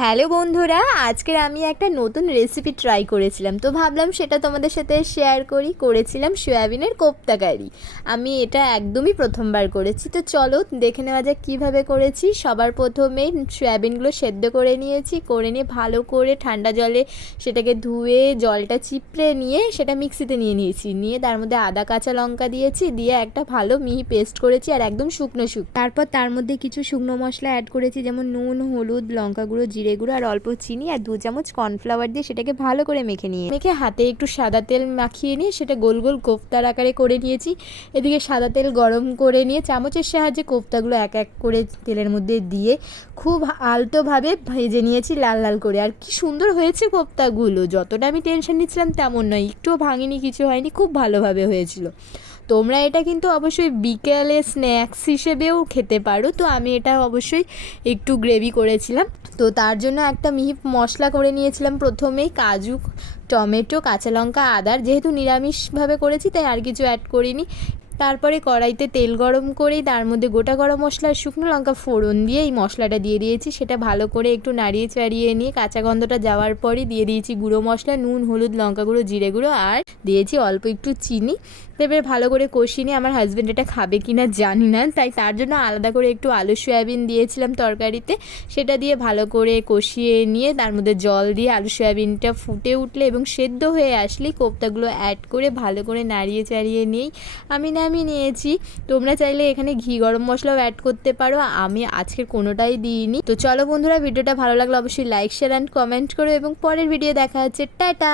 Hello বন্ধুরা, আজকের আমি একটা নতুন রেসিপি ট্রাই করেছিলাম, তো ভাবলাম সেটা তোমাদের সাথে শেয়ার করেছিলাম সয়াবিনের কোপ্তা কারি। আমি এটা একদমই প্রথমবার করেছি, তো চলো দেখে নেওয়া যাক কীভাবে করেছি। সবার প্রথমেই সয়াবিনগুলো সেদ্ধ করে নিয়ে ভালো করে ঠান্ডা জলে সেটাকে ধুয়ে জলটা চিপড়ে নিয়ে সেটা মিক্সিতে নিয়ে তার মধ্যে আদা কাঁচা লঙ্কা দিয়ে একটা ভালো মিহি পেস্ট করেছি, আর একদম শুকনো। তারপর তার মধ্যে কিছু শুকনো মশলা অ্যাড করেছি, যেমন নুন, হলুদ, লঙ্কা গুঁড়ো, জিরে গুঁড়ো আর অল্প চিনি আর 2 চামচ কর্নফ্লাওয়ার দিয়ে সেটাকে ভালো করে মেখে হাতে একটু সাদা তেল মাখিয়ে নিয়ে সেটা গোল গোল কোফতার আকারে করে নিয়েছি। এদিকে সাদা তেল গরম করে নিয়ে চামচের সাহায্যে কোফতাগুলো এক এক করে তেলের মধ্যে দিয়ে খুব আলতোভাবে ভেজে নিয়েছি লাল লাল করে। আর কি সুন্দর হয়েছে কোফতাগুলো, যতটা আমি টেনশন নিচ্ছিলাম তেমন নয়, একটুও ভাঙিনি, কিছু হয়নি, খুব ভালোভাবে হয়েছিল। তোমরা এটা কিন্তু অবশ্যই বিকেলে স্ন্যাক্স হিসেবেও খেতে পারো। তো আমি এটা অবশ্যই একটু গ্রেভি করেছিলাম, তো তার জন্য একটা মিহি মশলা করে নিয়েছিলাম। প্রথমেই কাজু, টমেটো, কাঁচা লঙ্কা, আদার, যেহেতু নিরামিষভাবে করেছি তাই আর কিছু অ্যাড করিনি। তারপরে কড়াইতে তেল গরম করেই তার মধ্যে গোটা গরম মশলা আর শুকনো লঙ্কা ফোড়ন দিয়ে এই মশলাটা দিয়ে দিয়েছি। সেটা ভালো করে একটু নাড়িয়ে চাড়িয়ে নিয়ে কাঁচা গন্ধটা যাওয়ার পরই দিয়ে দিয়েছি গুঁড়ো মশলা, নুন, হলুদ, লঙ্কা গুঁড়ো, জিরে গুঁড়ো, আর দিয়েছি অল্প একটু চিনি। এবারে ভালো করে কষিয়ে নিয়ে, আমার হাজব্যান্ড এটা খাবে কি না জানি না, তাই তার জন্য আলাদা করে একটু আলু সয়াবিন দিয়েছিলাম তরকারিতে। সেটা দিয়ে ভালো করে কষিয়ে নিয়ে তার মধ্যে জল দিয়ে আলু সয়াবিনটা ফুটে উঠলে এবং সেদ্ধ হয়ে আসলেই কোপ্তাগুলো অ্যাড করে ভালো করে নাড়িয়ে চাড়িয়ে নিয়েই আমি নিয়েছি। তোমরা চাইলে এখানে ঘি গরম মশলাও অ্যাড করতে পারো, আমি আজকের কোনোটাই দিইনি। তো চলো বন্ধুরা, ভিডিওটা ভালো লাগলে অবশ্যই লাইক, শেয়ার অ্যান্ড কমেন্ট করো এবং পরের ভিডিও দেখা হচ্ছে। টাটা।